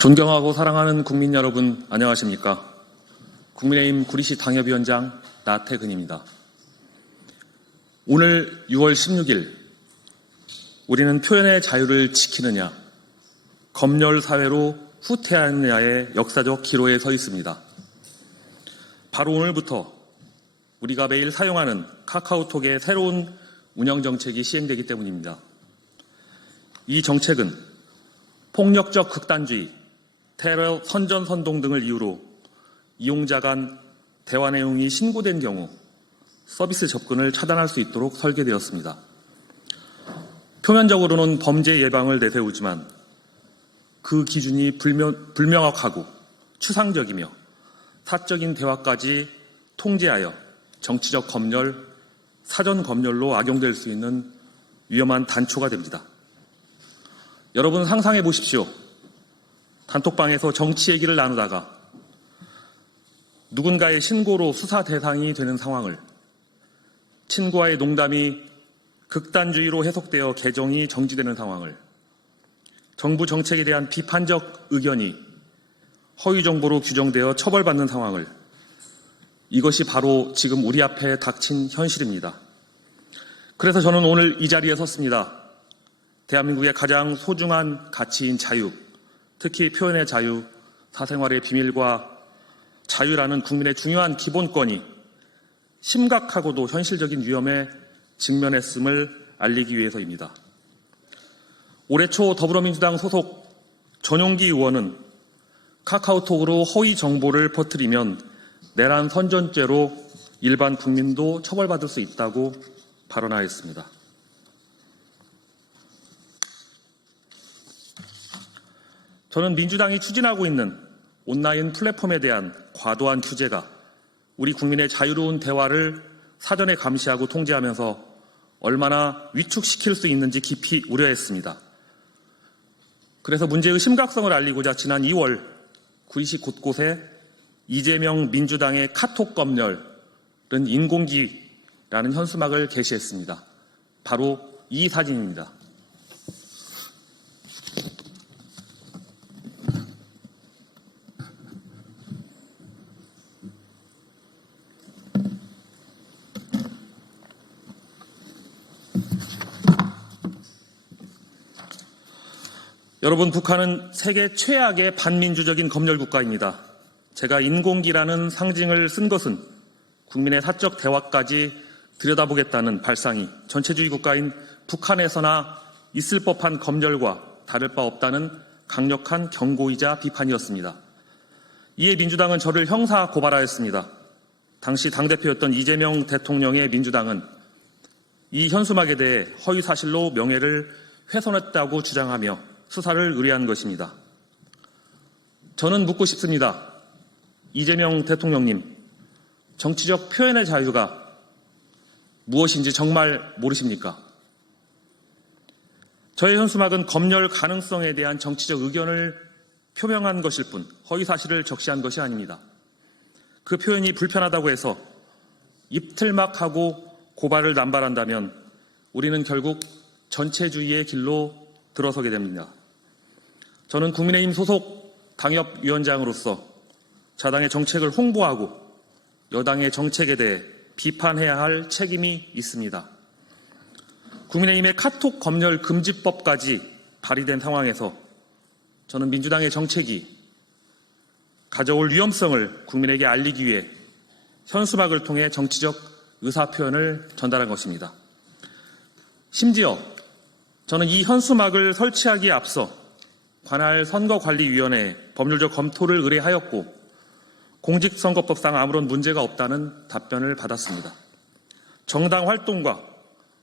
존경하고 사랑하는 국민 여러분, 안녕하십니까? 국민의힘 구리시 당협위원장 나태근입니다. 오늘 6월 16일, 우리는 표현의 자유를 지키느냐, 검열 사회로 후퇴하느냐의 역사적 기로에 서 있습니다. 바로 오늘부터 우리가 매일 사용하는 카카오톡의 새로운 운영 정책이 시행되기 때문입니다. 이 정책은 폭력적 극단주의, 테러 선전선동 등을 이유로 이용자 간 대화 내용이 신고된 경우 서비스 접근을 차단할 수 있도록 설계되었습니다. 표면적으로는 범죄 예방을 내세우지만 그 기준이 불명확하고 추상적이며 사적인 대화까지 통제하여 정치적 검열, 사전 검열로 악용될 수 있는 위험한 단초가 됩니다. 여러분 상상해 보십시오. 단톡방에서 정치 얘기를 나누다가 누군가의 신고로 수사 대상이 되는 상황을, 친구와의 농담이 극단주의로 해석되어 계정이 정지되는 상황을, 정부 정책에 대한 비판적 의견이 허위 정보로 규정되어 처벌받는 상황을, 이것이 바로 지금 우리 앞에 닥친 현실입니다. 그래서 저는 오늘 이 자리에 섰습니다. 대한민국의 가장 소중한 가치인 자유, 특히 표현의 자유, 사생활의 비밀과 자유라는 국민의 중요한 기본권이 심각하고도 현실적인 위험에 직면했음을 알리기 위해서입니다. 올해 초 더불어민주당 소속 전용기 의원은 카카오톡으로 허위 정보를 퍼뜨리면 내란 선전죄로 일반 국민도 처벌받을 수 있다고 발언하였습니다. 저는 민주당이 추진하고 있는 온라인 플랫폼에 대한 과도한 규제가 우리 국민의 자유로운 대화를 사전에 감시하고 통제하면서 얼마나 위축시킬 수 있는지 깊이 우려했습니다. 그래서 문제의 심각성을 알리고자 지난 2월 구리시 곳곳에 이재명 민주당의 카톡 검열은 인공기라는 현수막을 게시했습니다. 바로 이 사진입니다. 여러분, 북한은 세계 최악의 반민주적인 검열 국가입니다. 제가 인공기라는 상징을 쓴 것은 국민의 사적 대화까지 들여다보겠다는 발상이 전체주의 국가인 북한에서나 있을 법한 검열과 다를 바 없다는 강력한 경고이자 비판이었습니다. 이에 민주당은 저를 형사 고발하였습니다. 당시 당대표였던 이재명 대통령의 민주당은 이 현수막에 대해 허위사실로 명예를 훼손했다고 주장하며 수사를 의뢰한 것입니다. 저는 묻고 싶습니다. 이재명 대통령님, 정치적 표현의 자유가 무엇인지 정말 모르십니까? 저의 현수막은 검열 가능성에 대한 정치적 의견을 표명한 것일 뿐 허위사실을 적시한 것이 아닙니다. 그 표현이 불편하다고 해서 입틀막하고 고발을 남발한다면 우리는 결국 전체주의의 길로 들어서게 됩니다. 저는 국민의힘 소속 당협위원장으로서 자당의 정책을 홍보하고 여당의 정책에 대해 비판해야 할 책임이 있습니다. 국민의힘의 카톡 검열 금지법까지 발의된 상황에서 저는 민주당의 정책이 가져올 위험성을 국민에게 알리기 위해 현수막을 통해 정치적 의사표현을 전달한 것입니다. 심지어 저는 이 현수막을 설치하기에 앞서 관할 선거관리위원회에 법률적 검토를 의뢰하였고 공직선거법상 아무런 문제가 없다는 답변을 받았습니다. 정당 활동과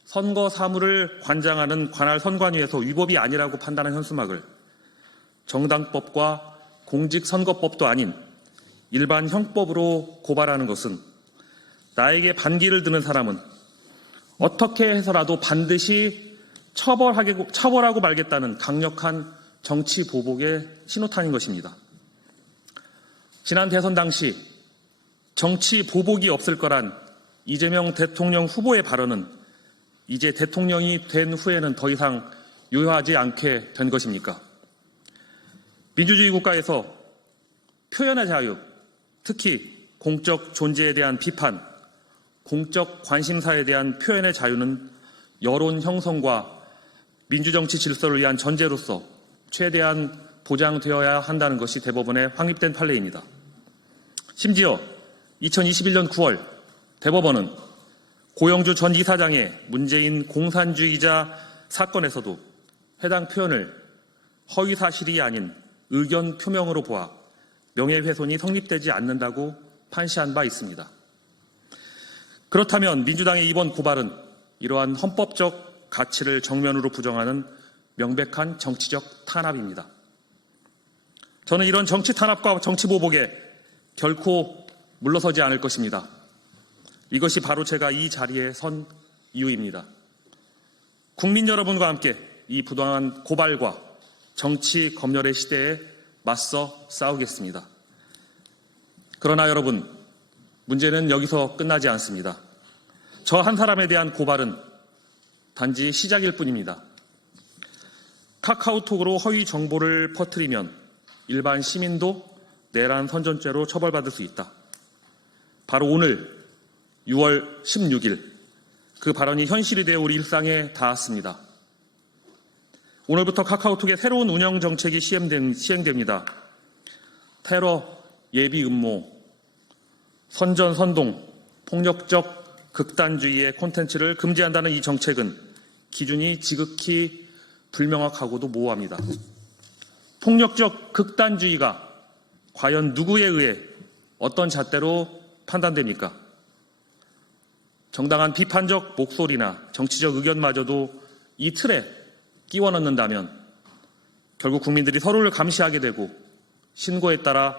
선거 사무를 관장하는 관할 선관위에서 위법이 아니라고 판단한 현수막을 정당법과 공직선거법도 아닌 일반 형법으로 고발하는 것은 나에게 반기를 드는 사람은 어떻게 해서라도 반드시 처벌하고 말겠다는 강력한 정치 보복의 신호탄인 것입니다. 지난 대선 당시 정치 보복이 없을 거란 이재명 대통령 후보의 발언은 이제 대통령이 된 후에는 더 이상 유효하지 않게 된 것입니까? 민주주의 국가에서 표현의 자유, 특히 공적 존재에 대한 비판, 공적 관심사에 대한 표현의 자유는 여론 형성과 민주정치 질서를 위한 전제로서 최대한 보장되어야 한다는 것이 대법원의 확립된 판례입니다. 심지어 2021년 9월 대법원은 고영주 전 이사장의 문재인 공산주의자 사건에서도 해당 표현을 허위사실이 아닌 의견 표명으로 보아 명예훼손이 성립되지 않는다고 판시한 바 있습니다. 그렇다면 민주당의 이번 고발은 이러한 헌법적 가치를 정면으로 부정하는 명백한 정치적 탄압입니다. 저는 이런 정치 탄압과 정치 보복에 결코 물러서지 않을 것입니다. 이것이 바로 제가 이 자리에 선 이유입니다. 국민 여러분과 함께 이 부당한 고발과 정치 검열의 시대에 맞서 싸우겠습니다. 그러나 여러분, 문제는 여기서 끝나지 않습니다. 저 한 사람에 대한 고발은 단지 시작일 뿐입니다. 카카오톡으로 허위 정보를 퍼뜨리면 일반 시민도 내란 선전죄로 처벌받을 수 있다. 바로 오늘 6월 16일 그 발언이 현실이 되어 우리 일상에 닿았습니다. 오늘부터 카카오톡의 새로운 운영 정책이 시행됩니다. 테러, 예비 음모, 선전, 선동, 폭력적 극단주의의 콘텐츠를 금지한다는 이 정책은 기준이 지극히 불명확하고도 모호합니다. 폭력적 극단주의가 과연 누구에 의해 어떤 잣대로 판단됩니까? 정당한 비판적 목소리나 정치적 의견마저도 이 틀에 끼워 넣는다면 결국 국민들이 서로를 감시하게 되고 신고에 따라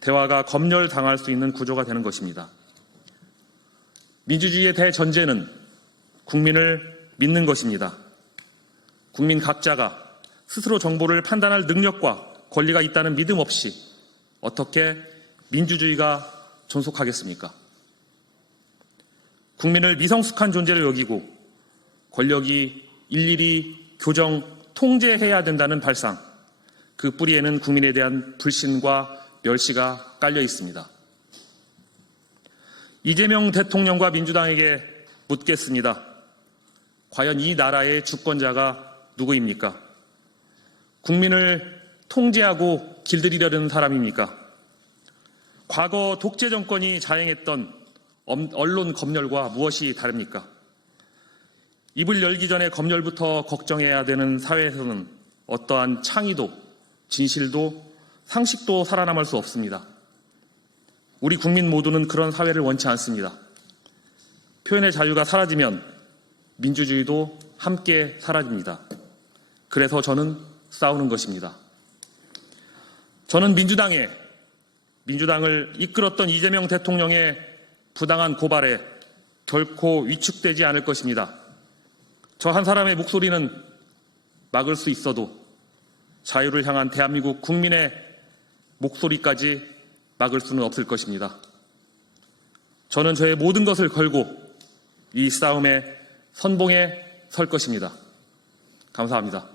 대화가 검열당할 수 있는 구조가 되는 것입니다. 민주주의의 대전제는 국민을 믿는 것입니다. 국민 각자가 스스로 정보를 판단할 능력과 권리가 있다는 믿음 없이 어떻게 민주주의가 존속하겠습니까? 국민을 미성숙한 존재로 여기고 권력이 일일이 교정, 통제해야 된다는 발상, 그 뿌리에는 국민에 대한 불신과 멸시가 깔려 있습니다. 이재명 대통령과 민주당에게 묻겠습니다. 과연 이 나라의 주권자가 누구입니까? 국민을 통제하고 길들이려는 사람입니까? 과거 독재 정권이 자행했던 언론 검열과 무엇이 다릅니까? 입을 열기 전에 검열부터 걱정해야 되는 사회에서는 어떠한 창의도, 진실도, 상식도 살아남을 수 없습니다. 우리 국민 모두는 그런 사회를 원치 않습니다. 표현의 자유가 사라지면 민주주의도 함께 사라집니다. 그래서 저는 싸우는 것입니다. 저는 민주당을 이끌었던 이재명 대통령의 부당한 고발에 결코 위축되지 않을 것입니다. 저 한 사람의 목소리는 막을 수 있어도 자유를 향한 대한민국 국민의 목소리까지 막을 수는 없을 것입니다. 저는 저의 모든 것을 걸고 이 싸움의 선봉에 설 것입니다. 감사합니다.